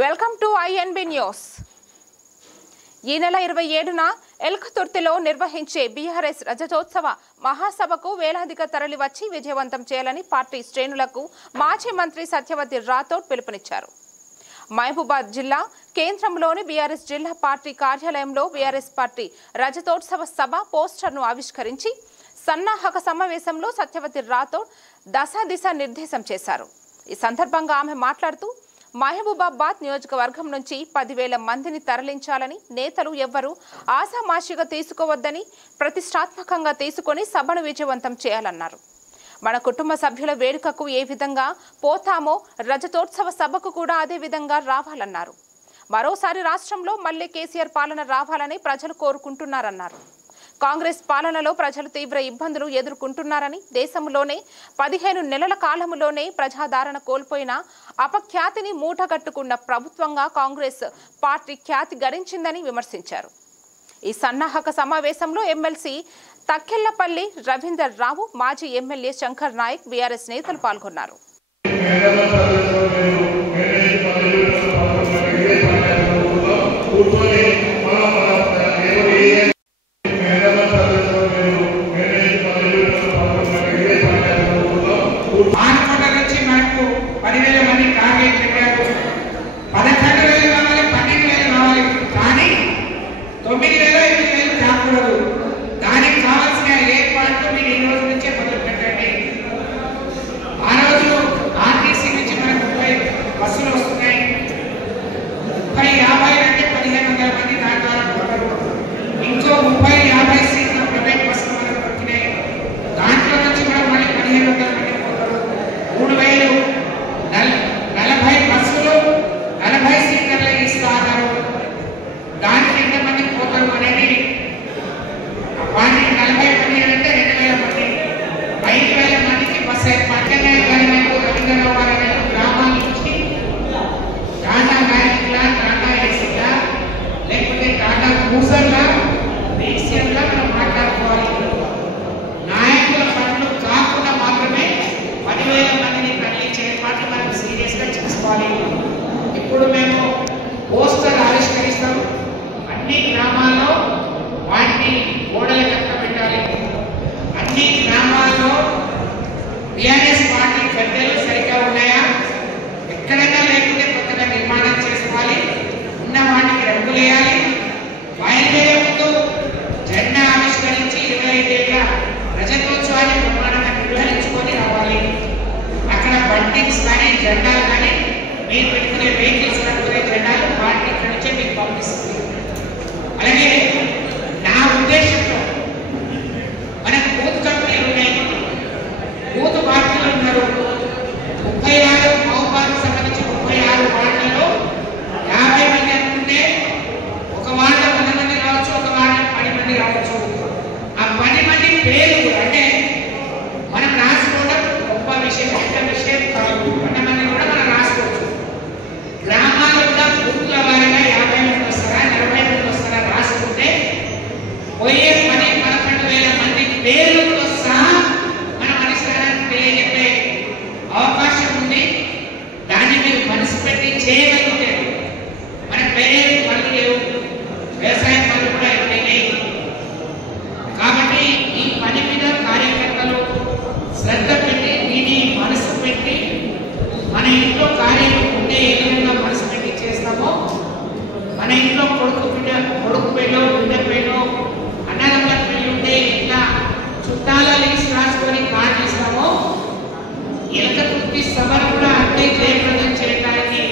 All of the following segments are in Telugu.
Welcome to INB news. ఈ నెల 27న ఎల్కతుర్తిలో నిర్వహించే బీఆర్ఎస్ రజతోత్సవ మహాసభకు వేలాదిగా తరలివచ్చి విజయవంతం చేయాలని పార్టీ శ్రేణులకు మాజీ మంత్రి సత్యవతి రాథోడ్ పిలుపునిచ్చారు. మహబూబాద్ జిల్లా కేంద్రంలోని బీఆర్ఎస్ జిల్లా పార్టీ కార్యాలయంలో బీఆర్ఎస్ పార్టీ రజతోత్సవ సభ పోస్టర్ను ఆవిష్కరించి సన్నాహక సమావేశంలో సత్యవతి రాథోడ్ దశ నిర్దేశం చేశారు. ఈ సందర్భంగా ఆమె మాట్లాడుతూ మహబూబాబాద్ నియోజకవర్గం నుంచి 10,000 మందిని తరలించాలని, నేతలు ఎవ్వరూ ఆశామాషిగా తీసుకోవద్దని ప్రతిష్టాత్మకంగా తీసుకొని సభను విజయవంతం చేయాలన్నారు. మన కుటుంబ సభ్యుల వేడుకకు ఏ విధంగా పోతామో రజతోత్సవ సభకు కూడా అదే విధంగా రావాలన్నారు. మరోసారి రాష్ట్రంలో మళ్లీ కేసీఆర్ పాలన రావాలని ప్రజలు కోరుకుంటున్నారన్నారు. కాంగ్రెస్ పాలనలో ప్రజలు తీవ్ర ఇబ్బందులు ఎదుర్కొంటున్నారని, దేశంలోనే 15 నెలల కాలంలోనే ప్రజాదరణ కోల్పోయిన అపఖ్యాతిని మూటగట్టుకున్న ప్రభుత్వంగా కాంగ్రెస్ పార్టీ ఖ్యాతి గడించిందని విమర్శించారు. ఈ సన్నాహక సమావేశంలో ఎమ్మెల్సీ తక్కెళ్లపల్లి రవీందర్ రావు, మాజీ ఎమ్మెల్యే శంకర్ నాయక్, బీఆర్ఎస్ నేతలు పాల్గొన్నారు. ఇప్పుడు మేము పోస్టర్ ఆవిష్కరిస్తాం. అన్ని గ్రామాల్లో వాటిని గోడలు కట్టబెట్టాలి. అన్ని గ్రామాల్లో బీఆర్ఎస్ పార్టీ గద్దెలు సరిగ్గా ఉన్నాయా, ఎక్కడైనా లేకుంటే కొత్తగా నిర్మాణం చేసుకోవాలి. ఉన్న వాటికి రంగులేయాలి. బయలుదేరే ముందు జెండా ఆవిష్కరించి 25 ఏళ్ల రజతోత్సవాన్ని ప్రమాణంగా నిర్వహించుకొని రావాలి. అక్కడ బంటింగ్స్ కానీ జెండాలు కానీ మీరు పెట్టుకునే వెహికల్స్ కట్టుకునే జెండాలు పార్టీ ఇక్కడి నుంచే మీకు పంపిస్తుంది. అలాగే నా ఉద్దేశంలో మనకు బూత్ కంపెనీలు ఉన్నాయి, బూత్ పార్టీలు ఉన్నారు. 36 మహబూబాద్కు సంబంధించి 36 వార్డులలో 50 మంది అనుకుంటే ఒక వార్డులో 100 మంది రావచ్చు, ఒక వార్డులో 10 మంది రావచ్చు. ఆ 10 మంది పేరు అంటే మనం రాసుకోవడం గొప్ప విషయం, పెద్ద విషయం కాదు. 100 మంది కూడా మనం రాసుకోవచ్చు. గ్రామాల్లో కూడా బూత్ల వారిగా 50 మంది వస్తారా, 40 మంది వస్తారా రాసుకుంటే పోయే 10-11 మంది పేర్లతో సహా మనం అధిష్టానానికి తెలియజెప్పే అవకాశం ఉంది. దాన్ని మీరు మనసు పెట్టి చేయగలిగితే మన పేరు పనులు లేవు, వ్యవసాయ పనులు కూడా అయిపోయినాయి. కాబట్టి ఈ పని మీద కార్యకర్తలు శ్రద్ధ పెట్టి దీన్ని మనసు పెట్టి మన ఇంట్లో కార్యం ఉంటే ఏ విధంగా మనసు పెట్టి చేస్తామో, మన ఇంట్లో కొడుకు పెళ్ళో బిడ్డ పెళ్ళో అన్నదమ్ముల పెళ్ళి ఉంటే ఇట్లా చుట్టాల లిస్ట్ రాసుకొని కార్డు ఇస్తామో, ఎల్కతుర్తి సభను కూడా అంతే జయప్రదం చేయడానికి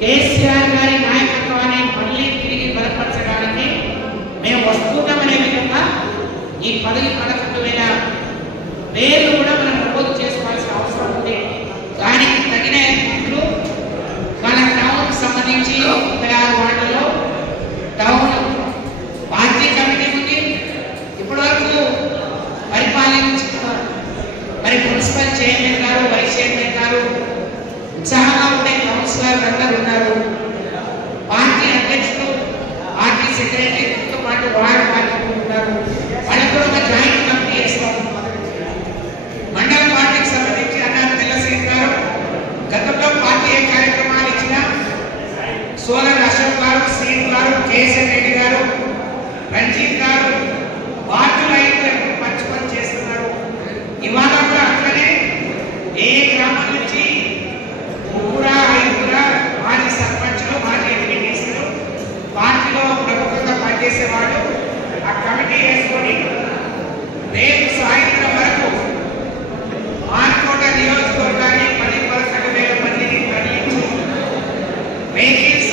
కేసీఆర్ గారి నాయకత్వాన్ని మళ్ళీ తిరిగి బలపరచడానికి మేము వస్తున్నామనే విధంగా ఈ 10-11 పేర్లు కూడా మనం నమోదు చేసుకోవాల్సిన అవసరం ఉంది. దానికి తగిన ఏర్పాట్లు మన టౌన్ సంబంధించి 36 వార్డుల్లో టౌన్ పార్టీ కమిటీ ఉంది. ఇప్పటి వరకు పరిపాలించుకున్నారు. మరి మున్సిపల్ చైర్మన్ గారు, వైస్ చైర్మన్ గారు, ఉత్సాహంగా ఉండే కౌన్సిలర్ అందరూ ఉన్నారు. పార్టీ అధ్యక్షుడు, పార్టీ సెక్రటరీతో పాటు వార్డు పార్టీ ఉన్నారు. వాళ్ళకు కూడా ఒక జాయింట్ కమిటీ వేస్తాం. మండల పార్టీకి సంబంధించి అన్నారు తెల్లసేన్ గారు గతంలో పార్టీ ఏ కార్యక్రమాలు ఇచ్చినా కేసీఆర్ రెడ్డి గారు, రంజిత్ గారు వార్డులు అయితే పంచుకొని చేస్తున్నారు. ఇవాళ కూడా అట్లనే ఏ గ్రామం నుంచి ముగ్గురా ఐదుగురా మాజీ సర్పంచులు, మాజీ ఎంపీటీసీలు, పార్టీలో ప్రముఖంగా పనిచేసేవాళ్ళు ఆ కమిటీ వేసుకొని రేపు సాయంత్రం వరకు మార్కోట నియోజకవర్గాన్ని 10-11 వేల మందిని తరలించి వెహికల్స్